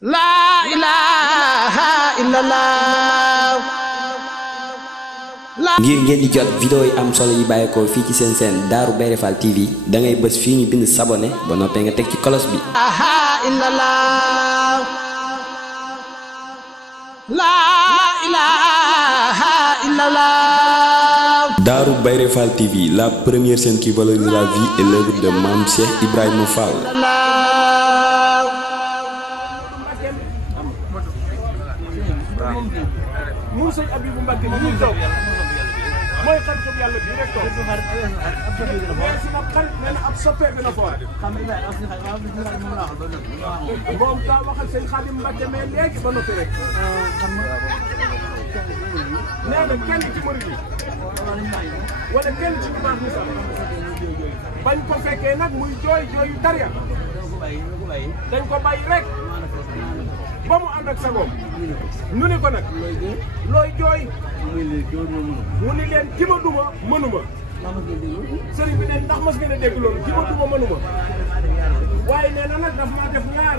La ilaha illallah. ngir ngeen di jot vidéo yi am solo yi bàyyeekoo fii ci seen chaîne Darou Bairé Fall TV da ngay bës fii ñu bind s'abonné ba noppee nga teg ci cloche bi. La ilaha illallah. Darou Bairé Fall TV, la première chaîne qui valorise la vie et l'œuvre de Mame Cheikh Ibrahima Fall. moom sëñ Abibou Mbacke ñu toog mooy xaritu yàlla bii rek toog mais si nag xarit nee na ab soppee bi na foor moom daa waxal sëñ Xaadim Mbacke mais léegi ba noppi rek nee na kenn ci murid yi wala kenn ci ñu baax ni sax bañ ko fekkee nag muy jooy jooyu tarya dañ ko bàyyi rek ba mu ànd ak sagoom nu ni ko nag looy jooy mu ni leen ki ma duma mënuma sëriñ bi ne ndax mas ngeen a dégg loolu ki ma duma mënuma waaye nee na nag daf maa def ñaar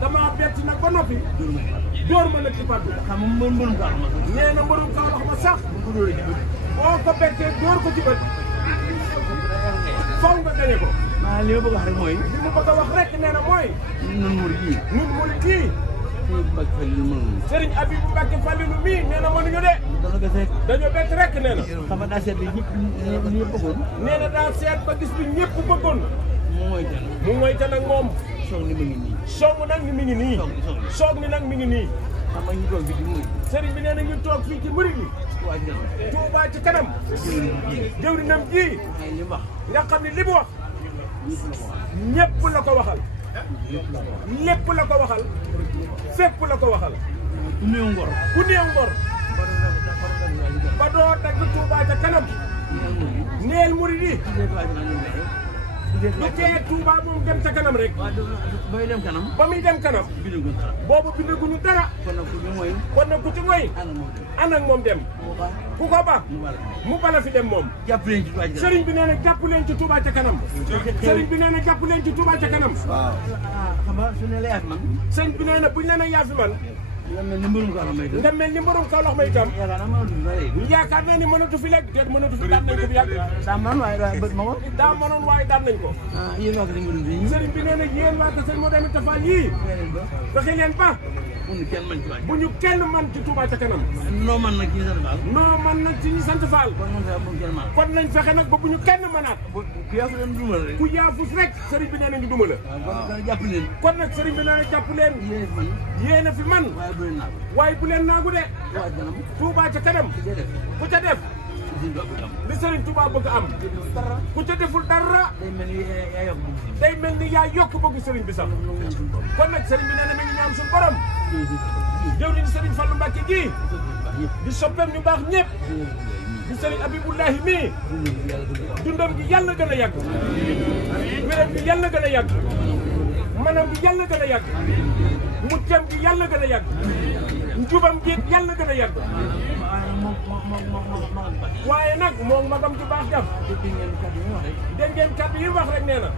dama bett nag ba noppi dóor ma nag ci pàddu nee na mbërum kaw wax ma sax boo ko bettee dóor ko ci bët faw nga gañe ko li ma bëgg a wax rek mooy. li ma bëgg a wax rek nee na mooy. ñun murid yi. ñun murid yi. Serigne Abibou Mbacke Fallilou mii nee na mënuñu de. dañoo bett rek nee na. xam nga daa seet bi ñëpp bëggoon. nee na daa seet ba gis bi ñëpp bëggoon. mu mooy ca nag moom. soog ni mi ngi nii. soog nag ni mi ngi nii. soog ni nag mi ngi nii. xam nga ñu toog fii ci murid. Serigne bi nee na ñu toog fii ci murid yi. Touba ci kanam. jëwrinam ji. nga xam ni li mu wax. ñépp la ko waxal lépp la ko waxal fépp la ko waxal ku néew ngor ba doo dagg Touba ca kanam neel murid yi du tee Touba moom dem ca kanam rek ba muy dem kanam boobu bindaguñu dara kon nag ku ci mooy ànd ak moom dem ku ko ba mu bala fi dem moom sëriñ bi nee na jàpp leen ci Touba ca kanam sëriñ bi nee na jàpp leen ci Touba ca kanam sëriñ bi nee na buñ leen a yaafi man nga mel ni mbërum Kaolack may itam yaakaar naa ni mënatu fi lekk déet mënatu fi daan nañ ko bu yàgg daa mënoon waaye daan nañ ko sëriñ bi nee na yéen waa ko sëriñ moo demit tafal yii fexe leen ba bu ñu kenn man ci Touba ca kanam noo man nag ci sant Fall noo man nag ci ñu sant Fall kon nañ fexe nag ba bu ñu kenn mënaat ku yaafus rek sëriñ bi nee na ñu duma la kon nag sëriñ bi nee na jàpp leen yéen a fi man waaye bu leen naagu de Touba ca kanam ku ca def li Serigne Touba bëgg am ku ca deful dara day mel ni yaa yokk bëgg Serigne bi sax kon nag Serigne bi nee na mi ngi ñaan suñu borom jëw di Serigne Fallou Mbacke gi di soppeem ñu baax ñëpp di Serigne Abiboulahi mii dundam gi yàlla gën a yàgg wéram gi yàlla gën a yàgg manam gi yàlla gën a yàgg muccam gi yàlla gën a yàgg njubam gi yàlla gën a yàgg waaye nag moom magam ju baax jam dégg ngeen kàddu yi wax rek nee na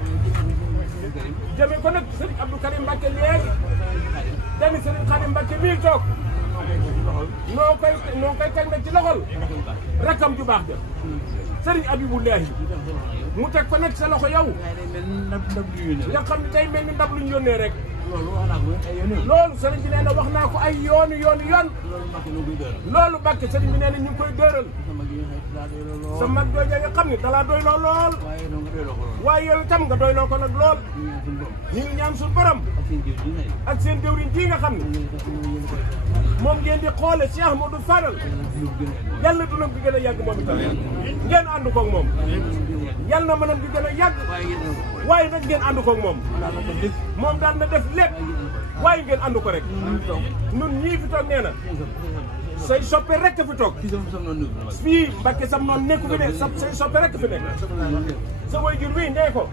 jëme ko nag Serigne Abdou Karim Mbacke léegi dani Serigne Khadim Mbacke mii toog noo koy teg nag ci loxol rakam ju baax jam Serigne Abiboulahi mu teg ko nag sa loxo yow nga xam ne tey mel ni ndab lu ñu yónnee rek loolu sëriñ bi nee na wax naa ko ay yoon loolu Mbàkke sëriñ bi nee na ñu ngi koy dëral sa mag jooja nga xam ne dalaa doy loo lool waaye yow itam nga doy loo ko nag lool ñu ngi ñaan suñu borom ak seen jëwriñ ji nga xam ne moom ngeen di xoole Cheikh Ahmadou Fadal yàlla dunam gi gën a yàgg moom itam ngeen ànd koog moom yàlla na mënam gi gën a yàgg waaye nag ngeen ànd koog moom moom daal na def lépp waaye ngeen ànd ko rek nun ñii fi toog nee na say soppe rek fi toog fii Mbacke sam noonu nekku fi ne say soppe rek fi nekk sa waajur wi nee ko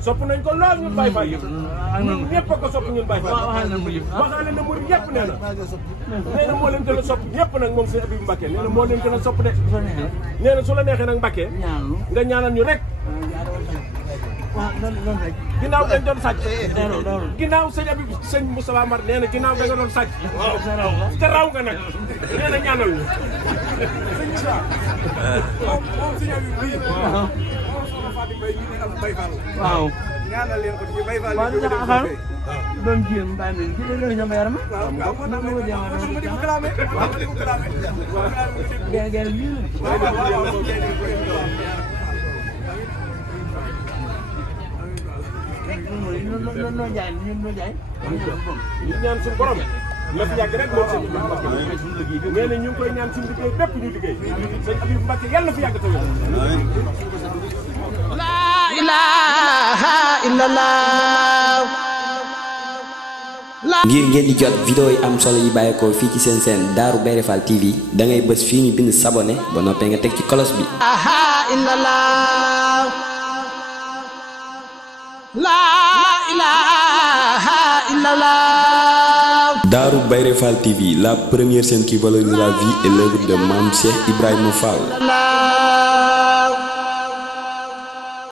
sopp nañ ko lool ñun Baye Fall yëpp ñun ñëpp a ko sopp ñun Baye Fall waxaale na murid yëpp nee na moo leen gën a sopp ñëpp nag moom sëñ Abibou Mbacke nee na moo leen gën a sopp de nee na su la neexee nag Mbacke nga ñaanal ñu rek ginnaaw dañ doon sàcc. ginnaaw sëñ Abi sëñ Moustapha Mar nee na ginnaaw da nga doon sàcc. te raw nga nag nee na ñaanal ñu. sëñ Moussa. moom sëñ Abi bii. moom soxna Fatou Mbaye ñu ne am Baye Fall. waaw. ñaanal leen ko ci Baye Fall. waaw dina xaar doon jéem bàyyi ma ci loolu ñoom yaram. waaw waaw moo tax ma di ko clamé. waaw ma di ko clamé. gerte gi noo jaay noo jaay. ñu ñaan suñu borom la fi yàgg rek moom sëñ Abib Mbacke nee na ñu ngi koy ñaan suñu liggéey bépp ñu liggéey sëñ Abib Mbacke yàlla na fi yàgg tawee. La ilaha illallah. ngir ngeen di jot vidéo yi am solo yi bàyyeekoo fii ci seen seen Darou Bairé Fall TV da ngay bës fii ñu bind s'abonné ba noppee nga teg ci cloche bi. La ilaha illallah. Darou Bairé Fall TV, la première chaîne qui valorise la vie et l'œuvre de Mame Cheikh Ibrahima Fall.